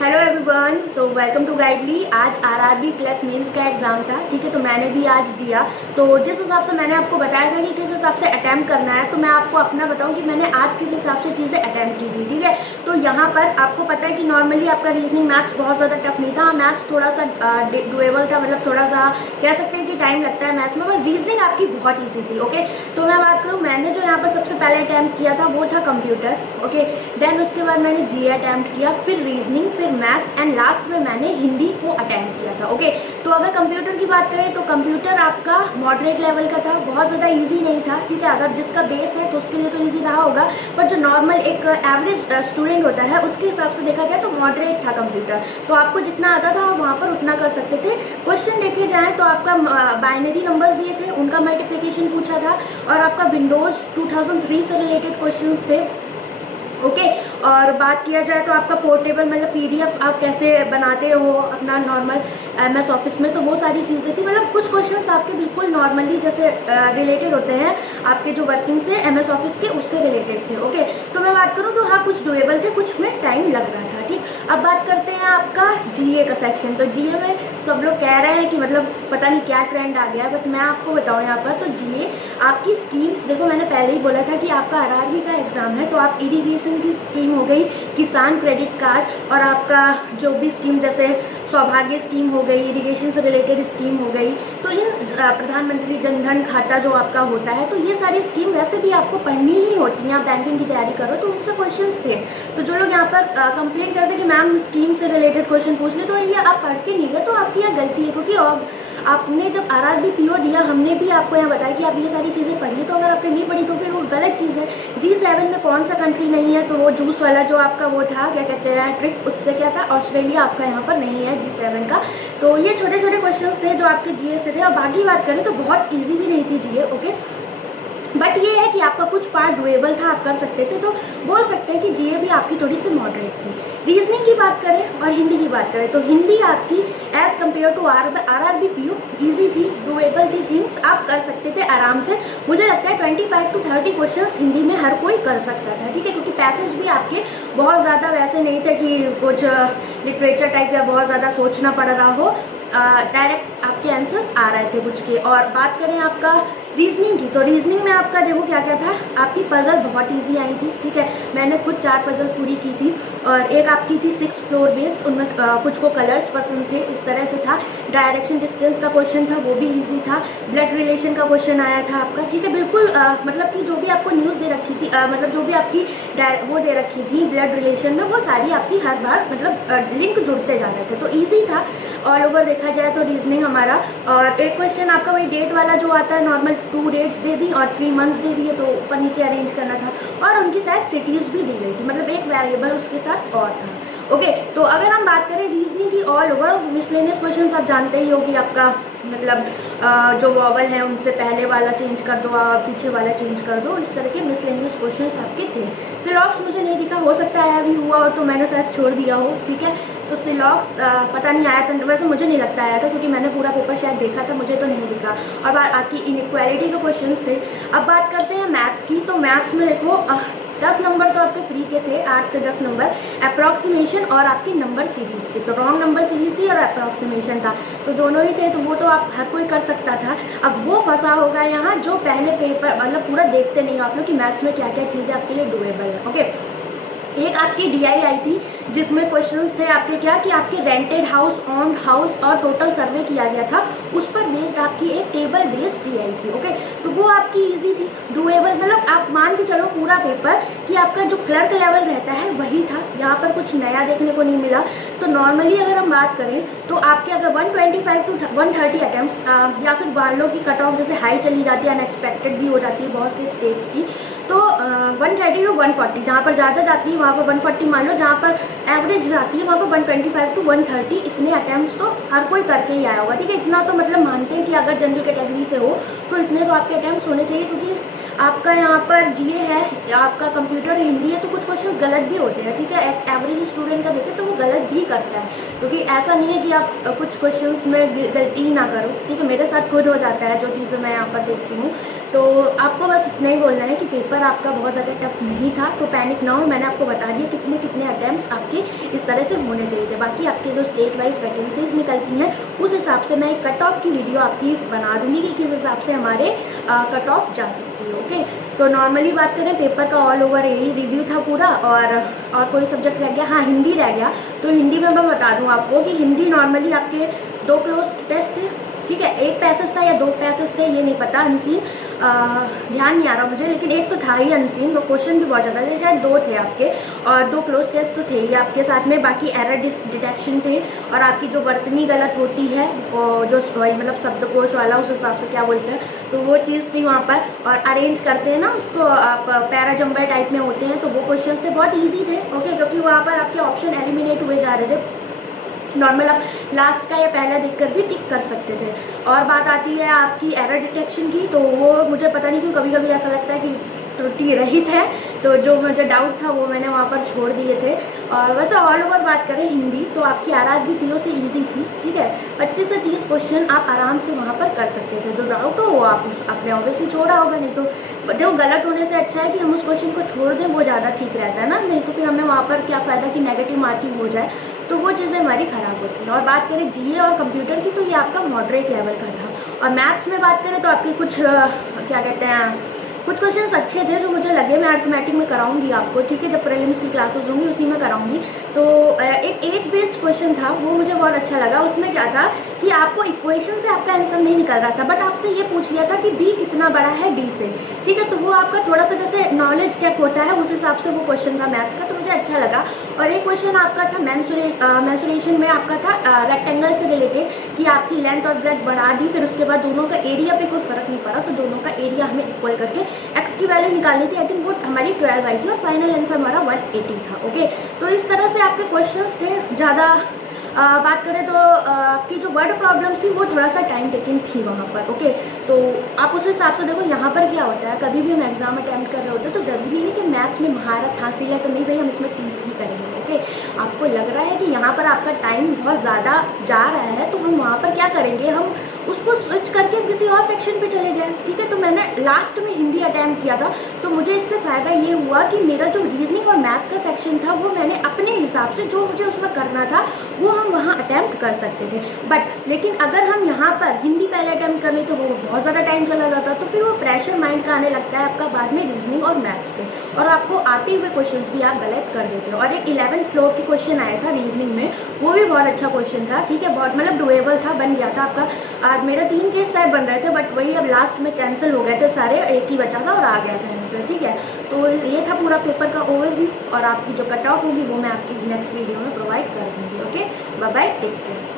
Hello everyone, तो welcome to गाइडली। आज RRB clerk mains का एग्ज़ाम था, ठीक है। तो मैंने भी आज दिया। तो जिस हिसाब से मैंने आपको बताया था कि किस हिसाब से अटैम्प्ट करना है, तो मैं आपको अपना बताऊं कि मैंने आज किस हिसाब से चीज़ें अटैम्प्ट की थी, ठीक है। तो यहाँ पर आपको पता है कि नॉर्मली आपका रीजनिंग मैथ्स बहुत ज़्यादा टफ नहीं था। मैथ्स थोड़ा सा डुएबल था, मतलब थोड़ा सा कह सकते हैं कि टाइम लगता है मैथ्स में, पर रीजनिंग आपकी बहुत ईजी थी। ओके, तो मैं बात करूँ, मैंने जो यहाँ पर सबसे पहले अटैम्प्ट किया था वो था कंप्यूटर। ओके, देन उसके बाद मैंने जीए अटैम्प्ट किया, फिर रीजनिंग, फिर मैथ्स एंड लास्ट में मैंने हिंदी को अटैम्प्ट किया था। ओके, तो अगर कंप्यूटर की बात करें तो कंप्यूटर आपका मॉडरेट लेवल का था, बहुत ज़्यादा इजी नहीं था, ठीक है। अगर जिसका बेस है तो उसके लिए तो इजी रहा होगा, पर जो नॉर्मल एक एवरेज स्टूडेंट होता है उसके हिसाब से देखा जाए तो मॉडरेट था कंप्यूटर। तो आपको जितना आता था वहाँ पर उतना कर सकते थे। क्वेश्चन देखे जाए तो आपका बाइनरी नंबर्स दिए थे, उनका मल्टीप्लिकेशन पूछा था, और आपका विंडोज़ 2003 से रिलेटेड क्वेश्चन थे। ओके, और बात किया जाए तो आपका पोर्टेबल मतलब पीडीएफ आप कैसे बनाते हो अपना नॉर्मल एमएस ऑफिस में, तो वो सारी चीज़ें थी। मतलब कुछ क्वेश्चंस आपके बिल्कुल नॉर्मली जैसे रिलेटेड होते हैं आपके जो वर्किंग से एमएस ऑफिस के, उससे रिलेटेड थे। ओके, तो मैं बात करूँ तो हाँ, कुछ डुएबल थे, कुछ में टाइम लग रहा था, ठीक। अब बात करते हैं आपका जीए का सेक्शन। तो जीए में सब लोग कह रहे हैं कि मतलब पता नहीं क्या ट्रेंड आ गया है, बट मैं आपको बताऊँ यहाँ पर तो जीए आपकी स्कीम्स देखो, मैंने पहले ही बोला था कि आपका आरआरबी का एग्जाम है, तो आप इरिगेशन की स्कीम हो गई, किसान क्रेडिट कार्ड, और आपका जो भी स्कीम जैसे सौभाग्य स्कीम हो गई, इरिगेशन से रिलेटेड स्कीम हो गई, तो इन प्रधानमंत्री जनधन खाता जो आपका होता है, तो ये सारी स्कीम वैसे भी आपको पढ़नी ही होती हैं। आप बैंकिंग की तैयारी करो तो उनसे क्वेश्चंस थे। तो जो लोग यहाँ पर कंप्लेन करते कि मैम स्कीम से रिलेटेड क्वेश्चन पूछ ले, तो ये आप पढ़ के नहीं गए, तो आपकी यहाँ गलती है। क्योंकि आपने जब आरआरबी पीओ दिया, हमने भी आपको यहाँ बताया कि आप ये सारी चीज़ें पढ़िए, तो अगर आपने नहीं पढ़ी तो फिर वो गलत चीज़ है। G7 में कौन सा कंट्री नहीं है, तो वो जूस वाला जो आपका वो था, क्या कहते हैं ट्रिक, उससे क्या था, ऑस्ट्रेलिया आपका यहाँ पर नहीं है G7 का। तो ये छोटे छोटे क्वेश्चन थे जो आपके जीए से थे, और बाकी बात करें तो बहुत ईजी भी नहीं थी जीए। ओके, बट ये है कि आपका कुछ पार्ट डुएबल था, आप कर सकते थे, तो बोल सकते हैं कि जीए भी आपकी थोड़ी सी मॉडरेट थी। रीजनिंग की बात करें और हिंदी की बात करें तो हिंदी आपकी as compared to RRB PU easy थी, डुएबल थी, थिंग्स आप कर सकते थे आराम से। मुझे लगता है 25 to 30 क्वेश्चन हिंदी में हर कोई कर सकता था, ठीक है, क्योंकि पैसेज भी आपके बहुत ज़्यादा वैसे नहीं थे कि कुछ लिटरेचर टाइप या बहुत ज़्यादा सोचना पड़ रहा हो, डायरेक्ट आपके आंसर्स आ रहे थे कुछ के। और बात करें आपका रीजनिंग की, तो रीजनिंग में आपका देखो क्या क्या था, आपकी पजल बहुत इजी आई थी, ठीक है। मैंने खुद 4 पजल पूरी की थी, और एक आपकी थी 6 फ्लोर बेस्ड, उनमें कुछ को कलर्स पसंद थे, इस तरह से था। डायरेक्शन डिस्टेंस का क्वेश्चन था, वो भी ईजी था। ब्लड रिलेशन का क्वेश्चन आया था आपका, ठीक है, बिल्कुल मतलब कि जो भी आपको न्यूज़ दे रखी थी, मतलब जो भी आपकी वो दे रखी थी ब्लड रिलेशन में, वो सारी आपकी हर बार मतलब लिंक जुड़ते जा रहे थे, तो ईजी था ऑल ओवर देखा जाए तो रीजनिंग हमारा। और एक क्वेश्चन आपका वही डेट वाला जो आता है नॉर्मल, 2 डेट्स दे दी और 3 मंथ्स दे दिए, तो ऊपर नीचे अरेंज करना था, और उनकी शायद सिटीज़ भी दी गई थी, मतलब एक वेरिएबल उसके साथ और था। ओके, तो अगर हम बात करें रीजनिंग की ऑल ओवर, मिसलेनियस क्वेश्चन आप जानते ही हो कि आपका मतलब जो वॉवल है उनसे पहले वाला चेंज कर दो और पीछे वाला चेंज कर दो, इस तरह के मिसलेनियस क्वेश्चंस आपके थे। सिलॉक्स मुझे नहीं दिखा, हो सकता है अभी हुआ हो तो मैंने शायद छोड़ दिया हो, ठीक है। तो सिलॉक्स पता नहीं आया था, वैसे मुझे नहीं लगता आया था, क्योंकि मैंने पूरा पेपर शायद देखा था, मुझे तो नहीं दिखा। और बाकी इनइक्वालिटी के क्वेश्चंस थे। अब बात करते हैं मैथ्स की, तो मैथ्स में देखो 10 नंबर तो आपके फ्री के थे, 8 से 10 नंबर अप्रॉक्सीमेशन और आपकी नंबर सीरीज़ के, तो रॉन्ग नंबर सीरीज़ थी और अप्रॉक्सीमेशन था, तो दोनों ही थे, तो वो तो आप हर कोई कर सकता था। अब वो फंसा होगा यहाँ जो पहले पेपर मतलब पूरा देखते नहीं हो आप लोग कि मैथ्स में क्या क्या चीज़ें आपके लिए डुएबल है। ओके, एक आपकी डीआई आई थी जिसमें क्वेश्चंस थे आपके क्या कि आपके रेंटेड हाउस, ऑन हाउस और टोटल सर्वे किया गया था, उस पर बेस्ड आपकी एक टेबल बेस्ड डीआई थी। ओके, तो वो आपकी इजी थी, डुएबल, मतलब आप मान के चलो पूरा पेपर कि आपका जो क्लर्क लेवल रहता है वही था, यहाँ पर कुछ नया देखने को नहीं मिला। तो नॉर्मली अगर हम बात करें तो आपके अगर 125 to 130 अटैम्प्ट, या फिर मान लो कि कट ऑफ जैसे हाई चली जाती है, अनएक्सपेक्टेड भी हो जाती है बहुत से स्टेट्स की, तो 130 to 140, जहाँ पर ज़्यादा जाती है वहाँ पर 140 मान लो, जहाँ पर एवरेज जाती है वहाँ पर 125 to 130, इतने अटैम्प्ट्स तो हर कोई करके ही आया होगा, ठीक है। इतना तो मतलब मानते हैं कि अगर जनरल कैटेगरी से हो तो इतने तो आपके अटैम्प्ट्स होने चाहिए, क्योंकि आपका यहाँ पर जीए है या आपका कंप्यूटर हिंदी है, तो कुछ क्वेश्चंस गलत भी होते हैं, ठीक है। एक एवरेज स्टूडेंट का देखें तो वो गलत भी करता है, क्योंकि ऐसा नहीं है कि आप कुछ क्वेश्चंस में गलती ही ना करो, ठीक है। मेरे साथ खुद हो जाता है जो चीज़ें मैं यहाँ पर देखती हूँ, तो आपको बस इतना ही बोलना है कि पेपर आपका बहुत ज़्यादा टफ नहीं था, तो पैनिक ना हो। मैंने आपको बता दिया कितने कितने अटैम्प्ट्स आपके इस तरह से होने चाहिए थे। बाकी आपके जो स्टेट वाइज वैकेंसीज निकलती हैं उस हिसाब से मैं एक कट ऑफ की वीडियो आपकी बना दूँगी कि किस हिसाब से हमारे कट ऑफ जा सकती है। ओके, तो नॉर्मली बात करें पेपर का ऑल ओवर यही रिव्यू था पूरा। और कोई सब्जेक्ट रह गया? हाँ, हिंदी रह गया। तो हिंदी में मैं बता दूँ आपको कि हिंदी नॉर्मली आपके 2 क्लोज टेस्ट थे, ठीक है। 1 पैसेज था या 2 पैसेज थे ये नहीं पता, अनसीन ध्यान नहीं आ रहा मुझे, लेकिन एक तो था ही अनसीन। वो क्वेश्चन भी बहुत ज़्यादा थे, शायद 2 थे आपके, और 2 क्लोज टेस्ट तो थे ही आपके साथ में। बाकी एरर डिटेक्शन थे, और आपकी जो वर्तनी गलत होती है जो मतलब शब्दकोश वाला, उस हिसाब से क्या बोलते हैं, तो वो चीज़ थी वहाँ पर। और अरेंज करते हैं ना उसको आप, पैराजम्बल टाइप में होते हैं, तो वो क्वेश्चन थे, बहुत ईजी थे। ओके, क्योंकि वहाँ पर आपके ऑप्शन एलिमिनेट हुए जा रहे थे। नॉर्मल आप लास्ट का या पहला देखकर भी टिक कर सकते थे। और बात आती है आपकी एरर डिटेक्शन की, तो वो मुझे पता नहीं क्यों कभी कभी ऐसा लगता है कि त्रुटि रहित है, तो जो मुझे डाउट था वो मैंने वहाँ पर छोड़ दिए थे। और वैसे ऑल ओवर बात करें हिंदी, तो आपकी आरआरबी पीओ से ईजी थी, ठीक है। 25 से 30 क्वेश्चन आप आराम से वहाँ पर कर सकते थे। जो डाउट हो वो आपने ऑब्वियसली छोड़ा होगा, नहीं तो देखो गलत होने से अच्छा है कि हम उस क्वेश्चन को छोड़ दें, वो ज़्यादा ठीक रहता है ना। नहीं तो फिर हमें वहाँ पर क्या फ़ायदा कि नेगेटिव मार्किंग हो जाए, तो वो चीज़ें हमारी ख़राब होती हैं। और बात करें जीए और कंप्यूटर की, तो ये आपका मॉडरेट लेवल का था। और मैथ्स में बात करें तो आपके कुछ क्या कहते हैं, कुछ क्वेश्चंस अच्छे थे जो मुझे लगे। मैं अर्थमेटिक में कराऊंगी आपको, ठीक है, जब प्रीलिम्स की क्लासेस होंगी उसी में कराऊंगी। तो एक एज बेस्ड क्वेश्चन था, वो मुझे बहुत अच्छा लगा। उसमें क्या था कि आपको इक्वेशन से आपका आंसर नहीं निकल रहा था, बट आपसे ये पूछ लिया था कि बी कितना बड़ा है डी से, ठीक है। तो वो आपका थोड़ा सा जैसे नॉलेज चेक होता है, उस हिसाब से वो क्वेश्चन था मैथ्स का, तो मुझे अच्छा लगा। और एक क्वेश्चन आपका था मेंसुरेशन में, आपका था रेक्टेंगल से रिलेटेड कि आपकी लेंथ और ब्रेथ बढ़ा दी, फिर उसके बाद दोनों का एरिया पे कोई फर्क नहीं पड़ा, तो दोनों का एरिया हमें इक्वल करके एक्स की वैल्यू निकालनी थी। आई थिंक वो हमारी 12 आई थी और फाइनल आंसर हमारा 180 था। ओके, तो इस तरह से आपके क्वेश्चंस थे। ज़्यादा बात करें तो आपकी जो वर्ड प्रॉब्लम्स थी वो थोड़ा सा टाइम टेकिंग थी वहाँ पर। ओके, तो आप उस हिसाब से देखो। यहाँ पर क्या होता है, कभी भी हम एग्जाम अटैम्प्ट कर रहे होते हैं तो जरूरी नहीं कि मैथ्स में महारत हासिल है तो नहीं भाई हम इसमें 30 ही करेंगे। ओके, आपको लग रहा है कि यहाँ पर आपका टाइम बहुत ज़्यादा जा रहा है, तो हम वहाँ पर क्या करेंगे, हम उसको स्विच करके किसी और सेक्शन पे चले जाएं, ठीक है। तो मैंने लास्ट में हिंदी अटैम्प्ट किया था, तो मुझे इससे फ़ायदा ये हुआ कि मेरा जो रीजनिंग और मैथ्स का सेक्शन था वो मैंने अपने हिसाब से जो मुझे उसमें करना था वो हम वहाँ अटैम्प्ट कर सकते थे। बट लेकिन अगर हम यहाँ पर हिंदी पहले अटैम्प्ट कर ले तो वो बहुत ज़्यादा टाइम चला जाता, तो फिर वो प्रेशर माइंड का आने लगता है आपका बाद में रीजनिंग और मैथ्स पे, और आपको आते हुए क्वेश्चन भी आप गलत कर देते हो। और एक 11th फ्लोर की क्वेश्चन आया था रीजनिंग में, वो भी बहुत अच्छा क्वेश्चन था, ठीक है, बहुत मतलब डुएबल था, बन गया था आपका। मेरा 3 केस शायद बन रहे थे, बट वही अब लास्ट में कैंसिल हो गए थे सारे, एक ही बचा था और आ गया था आंसर, ठीक है। तो ये था पूरा पेपर का ओवरव्यू, और आपकी जो कट ऑफ होगी वो मैं आपकी नेक्स्ट वीडियो में प्रोवाइड कर दूँगी। Okay, bye bye, take care.